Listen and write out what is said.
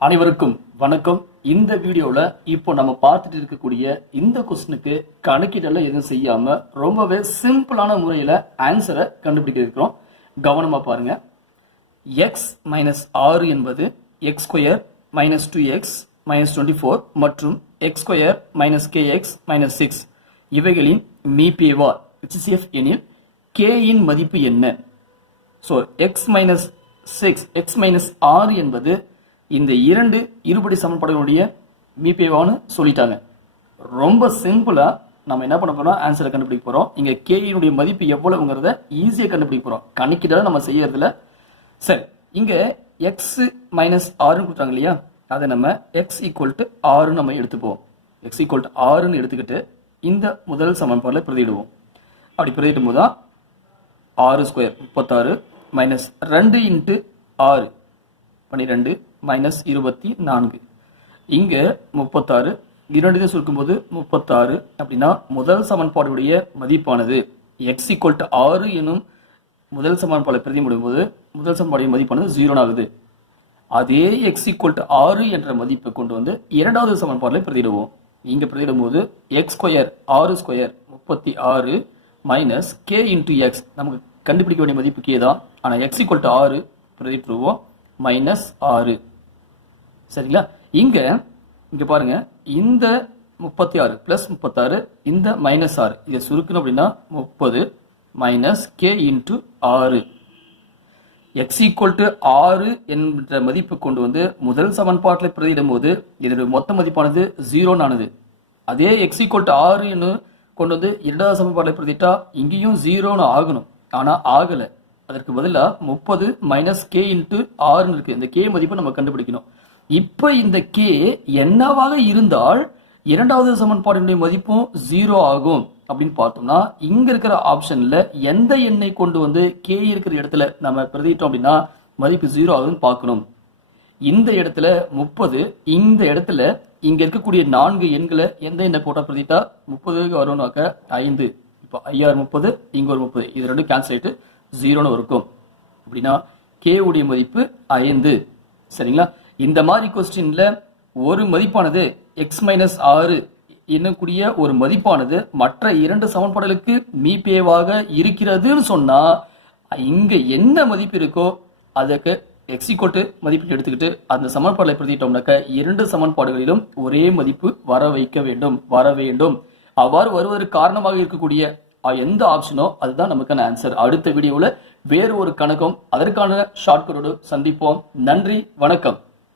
அனைவருக்கும் வணக்கம். இந்த வீடியோல இப்போ நம்ம பார்த்துட்டு இருக்கக்கூடிய இந்த கொஸ்டினுக்கு கணக்கீடெல்லாம் எதுவும் செய்யாம ரொம்பவே சிம்பிளான முறையில ஆன்சரை கண்டுபிடிக்க இருக்கிறோம். கவனமா பாருங்க. எக்ஸ் மைனஸ் ஆறு என்பது X square minus two X minus twenty four மற்றும் X square minus K X minus six இவைகளின் மீபேவா HCF எனில் கேயின் இன் மதிப்பு என்ன? So X minus six X minus ஆறு என்பது இந்த இரண்டு இருபடி சமன்பாடுகளுடைய மீபேவான்னு சொல்லிட்டாங்க. ரொம்ப சிம்பிளா நம்ம என்ன பண்ண போறோம்? ஆன்சரை கண்டுபிடிக்க போறோம். இங்க கேயினுடைய மதிப்பு எவ்வளவுங்கிறத ஈஸியாக கண்டுபிடிக்க போறோம். கணக்கிட்டாலும் நம்ம செய்யறதுல சரி இங்க எக்ஸ் மைனஸ் ஆறுன்னு கொடுத்தாங்க இல்லையா? அதை நம்ம எக்ஸ் ஈக்குவல் டு ஆறுன்னு நம்ம எடுத்துப்போம். எக்ஸ் ஈக்குவல் டு ஆறுன்னு எடுத்துக்கிட்டு இந்த முதல் சமன்பாடில் பிரதிடுவோம் அப்படி பிரதிடும் போது தான் ஆறு ஸ்கொயர் முப்பத்தாறு மைனஸ் ரெண்டு இன்ட்டு ஆறு பன்னிரெண்டு மைனஸ் இருபத்தி நான்கு. இங்கே முப்பத்தாறு இரண்டு சுருக்கும்போது முப்பத்தாறு அப்படின்னா முதல் சமன்பாடுடைய மதிப்பானது. எக்ஸ் ஈக்குவல் டு ஆறு எனும் முதல் சமன்பாடு பிரதி முடியும்போது முதல் சமன்பாடு மதிப்பானது ஜீரோ ஆகுது. அதே எக்ஸ் ஈக்குவல் டு ஆறு என்ற மதிப்பை கொண்டு வந்து இரண்டாவது சமன்பாடில் பிரதிடுவோம் இங்கே பிரதிடும்போது எக்ஸ் ஸ்கொயர் ஆறு ஸ்கொயர் முப்பத்தி ஆறு மைனஸ் கே இன்டூ எக்ஸ் நமக்கு கண்டுபிடிக்க வேண்டிய மதிப்பு கே தான். ஆனால் எக்ஸ் ஈக்குவல் டு ஆறு பிரதிட்டுருவோம் மைனஸ் ஆறு. சரிங்களா? இங்க இங்க பாருங்க. இந்த முப்பத்தி ஆறு பிளஸ் முப்பத்தாறு இந்த மைனஸ் ஆறு. இதை சுருக்கணும் அப்படின்னா முப்பது மைனஸ் கே இன்டூ ஆறு. எக்ஸ் ஈக்குவல் டு ஆறு என்ற மதிப்பு கொண்டு வந்து முதல் சமன்பாட்டில் பிரதியிடும் போது இதனுடைய மொத்த மதிப்பானது ஜீரோன்னு ஆனது அதே எக்ஸ் ஈக்குவல் டு ஆறுன்னு கொண்டு வந்து இரண்டாவது சமன்பாட்டில் பிரதிட்டா இங்கேயும் ஜீரோன்னு ஆகணும். ஆனால் ஆகலை. அதற்கு பதிலா முப்பது மைனஸ் கே இன்ட்டு ஆறுன்னு இருக்கு. இந்த கே மதிப்பை நம்ம கண்டுபிடிக்கணும். இப்ப இந்த கே என்னவாக இருந்தால் இரண்டாவது சமன்பாட்டினுடைய மதிப்பும் ஜீரோ ஆகும் அப்படின்னு பார்த்தோம்னா இங்க இருக்கிற ஆப்ஷன்ல எந்த எண்ணை கொண்டு வந்து கே இருக்கிற இடத்துல நம்ம பிரதிட்டோம் அப்படின்னா மதிப்பு ஜீரோ ஆகுதுன்னு பார்க்கணும். இந்த இடத்துல முப்பது இந்த இடத்துல இங்க இருக்கக்கூடிய நான்கு எண்களை எந்த எண்ணை போட்டா பிரதிட்டா? முப்பதுக்கு வரும்னாக்க ஐந்து. இப்போ ஐயாறு முப்பது இங்க ஒரு முப்பது. இது ரெண்டும் கேன்சல் ஆயிட்டு ஜீரோன்னு இருக்கும். அப்படின்னா கே உடைய மதிப்பு ஐந்து. சரிங்களா? இந்த மாதிரி கொஸ்டின்ல ஒரு மதிப்பானது எக்ஸ் மைனஸ் ஆறு என்னக்கூடிய ஒரு மதிப்பானது மற்ற இரண்டு சமன்பாடுகளுக்கு மீபேவாக இருக்கிறதுன்னு சொன்னா இங்க என்ன மதிப்பு இருக்கோ அதுக்கு எக்ஸிகோட்டு மதிப்பு எடுத்துக்கிட்டு அந்த சமன்பாடுகளை பிரதிட்டோம்னாக்க இரண்டு சமன்பாடுகளிலும் ஒரே மதிப்பு வர வைக்க வேண்டும் வர வேண்டும். அவ்வாறு வருவதற்கு காரணமாக இருக்கக்கூடிய எந்த ஆப்ஷனோ அதுதான் நமக்கான ஆன்சர் அடுத்த வீடியோவில் வேறு ஒரு கணக்கும் அதற்கான ஷார்ட்கட்டோடு சந்திப்போம். நன்றி வணக்கம்.